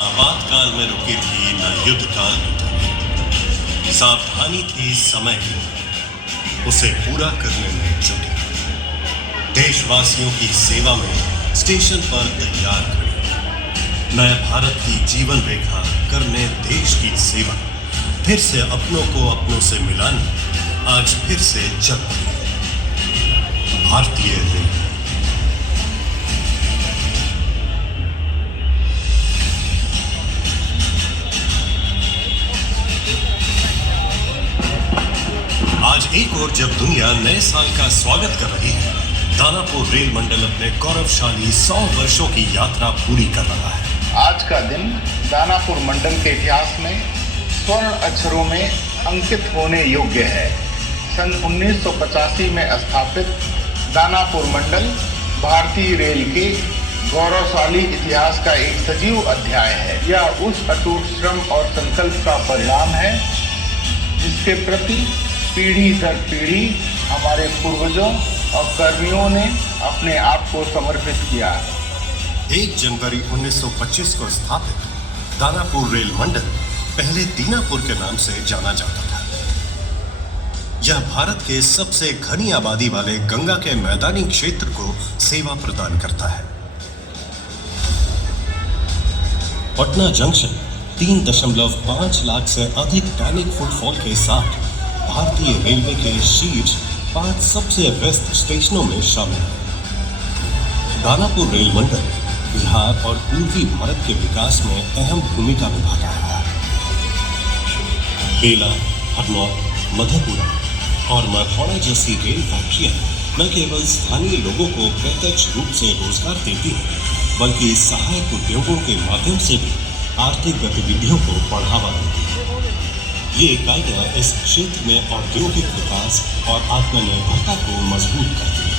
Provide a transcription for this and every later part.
आपातकाल में रुकी थी न युद्ध काल में थी। सावधानी थी समय की, उसे पूरा करने में जुटी। देशवासियों की सेवा में स्टेशन पर तैयार खड़ी। नए भारत की जीवन रेखा करने देश की सेवा। फिर से अपनों को अपनों से मिलाने आज फिर से जग भारतीय रेल। आज एक और जब दुनिया नए साल का स्वागत कर रही है, दानापुर रेल मंडल अपने गौरवशाली 100 वर्षों की यात्रा पूरी कर रहा है। आज का दिन दानापुर मंडल के इतिहास में स्वर्ण अक्षरों में अंकित होने योग्य है। सन 1985 में स्थापित दानापुर मंडल भारतीय रेल के गौरवशाली इतिहास का एक सजीव अध्याय है। यह उस अटूट श्रम और संकल्प का परिणाम है जिसके प्रति पीढ़ी दर पीढ़ी हमारे पूर्वजों और कर्मियों ने अपने आप को समर्पित किया। 1 जनवरी 1925 को स्थापित दानापुर रेल मंडल पहले दीनापुर के नाम से जाना जाता था। यह भारत के सबसे घनी आबादी वाले गंगा के मैदानी क्षेत्र को सेवा प्रदान करता है। पटना जंक्शन 3.5 लाख से अधिक दैनिक फुटफॉल के साथ भारतीय रेलवे के शीर्ष 5 सबसे व्यस्त स्टेशनों में शामिल है। दानापुर रेल मंडल बिहार और पूर्वी भारत के विकास में अहम भूमिका निभा रहा है। बेला, हरनौत, मधेपुरा और मरवाड़ा जैसी रेल फैक्ट्रियां न केवल स्थानीय लोगों को प्रत्यक्ष रूप से रोजगार देती हैं, बल्कि सहायक उद्योगों के माध्यम से भी आर्थिक गतिविधियों को बढ़ावा देती है। ये इकाइयां इस क्षेत्र में औद्योगिक विकास और आत्मनिर्भरता को मजबूत करती है।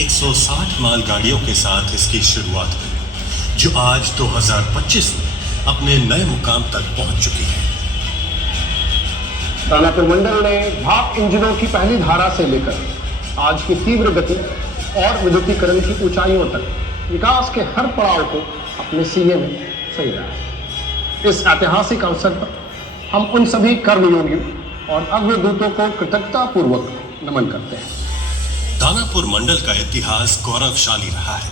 160 मालगाड़ियों के साथ इसकी शुरुआत हुई, जो आज 2025 में अपने नए मुकाम तक पहुंच चुकी है। दानापुर मंडल ने भाप इंजनों की पहली धारा से लेकर आज की तीव्र गति और विद्युतीकरण की ऊंचाइयों तक विकास के हर पड़ाव को अपने सीने में सहेजा है। इस ऐतिहासिक अवसर पर हम उन सभी कर्मयोगियों और अग्रदूतों को कृतज्ञता पूर्वक नमन करते हैं। दानापुर मंडल का इतिहास गौरवशाली रहा है।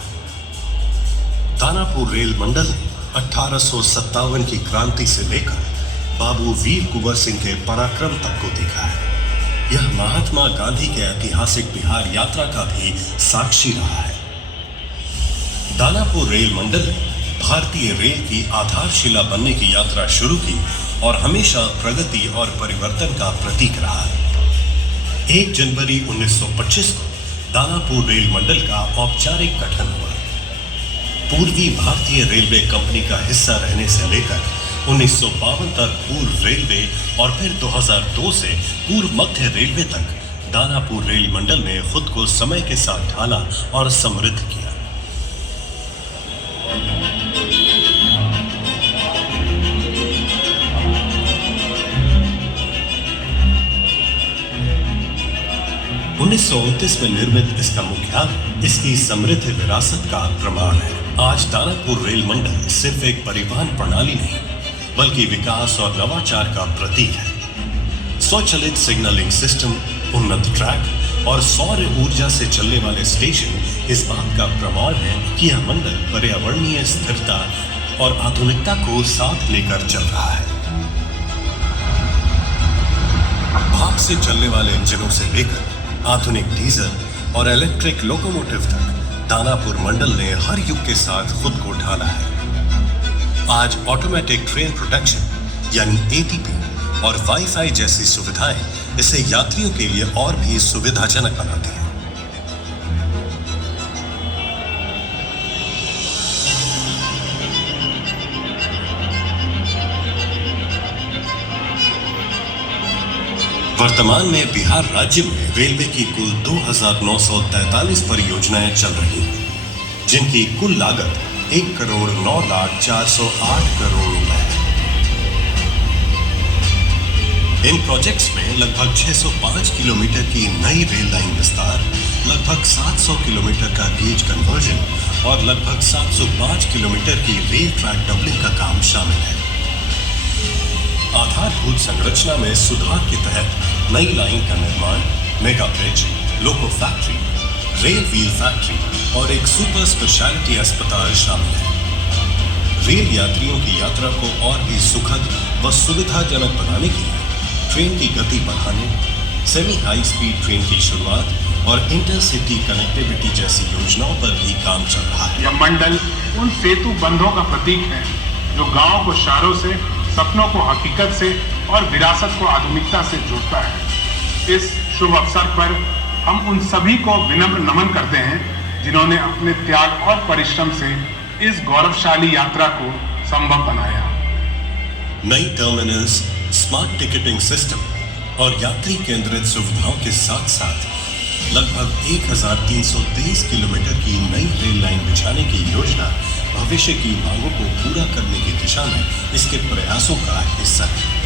दानापुर रेल मंडल ने 1857 की क्रांति से लेकर बाबू वीर कुंवर सिंह के पराक्रम तक को देखा है। यह महात्मा गांधी के ऐतिहासिक बिहार यात्रा का भी साक्षी रहा है। दानापुर रेल मंडल ने भारतीय रेल की आधारशिला बनने की यात्रा शुरू की और हमेशा प्रगति और परिवर्तन का प्रतीक रहा है। 1 जनवरी 1925 को दानापुर रेल मंडल का औपचारिक गठन हुआ। पूर्वी भारतीय रेलवे कंपनी का हिस्सा रहने से लेकर 1952 तक पूर्व रेलवे और फिर 2002 से पूर्व मध्य रेलवे तक दानापुर रेल मंडल ने खुद को समय के साथ ढाला और समृद्ध किया। में निर्मित इसका मुख्यालय इसकी समृद्ध विरासत का प्रमाण है। आज दानापुर रेल मंडल सिर्फ एक परिवहन प्रणाली नहीं, बल्कि विकास और नवाचार का प्रतीक है। स्वचालित सिग्नलिंग सिस्टम, उन्नत ट्रैक और सौर ऊर्जा से चलने वाले स्टेशन इस बात का प्रमाण है कि यह मंडल पर्यावरणीय स्थिरता और आधुनिकता को साथ लेकर चल रहा है। भाप से चलने वाले इंजनों से लेकर आधुनिक डीजल और इलेक्ट्रिक लोकोमोटिव तक दानापुर मंडल ने हर युग के साथ खुद को ढाला है। आज ऑटोमेटिक ट्रेन प्रोटेक्शन यानी एटीपी और वाईफाई जैसी सुविधाएं इसे यात्रियों के लिए और भी सुविधाजनक बनाती हैं। वर्तमान में बिहार राज्य में रेलवे की कुल 2,943 परियोजनाएं चल रही हैं, जिनकी कुल लागत 1,09,04,08 करोड़ रुपए है। इन प्रोजेक्ट्स में लगभग 605 किलोमीटर की नई रेल लाइन विस्तार, लगभग 700 किलोमीटर का गेज कन्वर्जन और लगभग 705 किलोमीटर की रेल ट्रैक डबलिंग का काम शामिल है। आधारभूत संरचना में सुधार के तहत नई लाइन का निर्माण, मेगा ब्रिज, लोको फैक्ट्री, रेल व्हील फैक्ट्री और एक सुपर स्पेशलिटी अस्पताल शामिल है। रेल यात्रियों की यात्रा को और भी सुखद व सुविधाजनक बनाने के लिए ट्रेन की गति बढ़ाने, सेमी हाई स्पीड ट्रेन की शुरुआत और इंटरसिटी कनेक्टिविटी जैसी योजनाओं पर भी काम चल रहा है। यह मंडल उन सेतु बंधों का प्रतीक है जो गांवों को शहरों से, सपनों को हकीकत से और विरासत को आधुनिकता से जोड़ता है। इस शुभ अवसर पर हम उन सभी को विनम्र नमन करते हैं जिन्होंने अपने त्याग और परिश्रम से इस गौरवशाली यात्रा को संभव बनाया। नई टर्मिनल्स, स्मार्ट टिकटिंग सिस्टम और यात्री केंद्रित सुविधाओं के साथ साथ लगभग 1323 किलोमीटर की नई रेल लाइन बिछाने की योजना भविष्य की मांगों को पूरा करने की दिशा में इसके प्रयासों का हिस्सा है।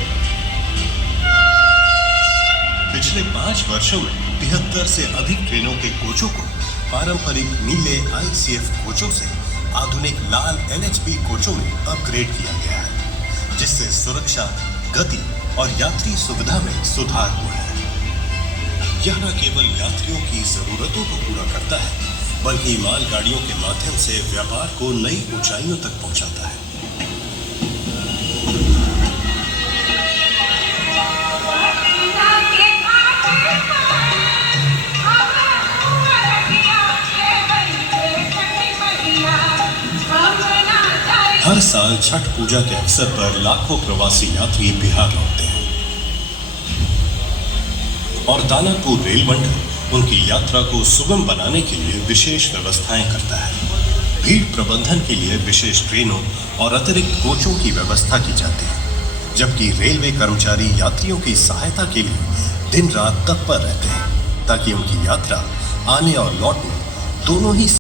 पिछले 5 वर्षों में 73 से अधिक ट्रेनों के कोचों को पारंपरिक नीले ICF कोचों से आधुनिक लाल LHB कोचों में अपग्रेड किया गया है, जिससे सुरक्षा, गति और यात्री सुविधा में सुधार हुआ है। यह न केवल यात्रियों की जरूरतों को पूरा करता है, बल्कि मालगाड़ियों के माध्यम से व्यापार को नई ऊंचाइयों तक पहुंचाता है। हर साल छठ पूजा के अवसर पर लाखों प्रवासी यात्री बिहार लौटते हैं और दानापुर रेल मंडल उनकी यात्रा को सुगम बनाने के लिए विशेष व्यवस्थाएं करता है। भीड़ प्रबंधन के लिए विशेष ट्रेनों और अतिरिक्त कोचों की व्यवस्था की जाती है, जबकि रेलवे कर्मचारी यात्रियों की सहायता के लिए दिन रात तत्पर रहते हैं ताकि उनकी यात्रा आने और लौटने दोनों ही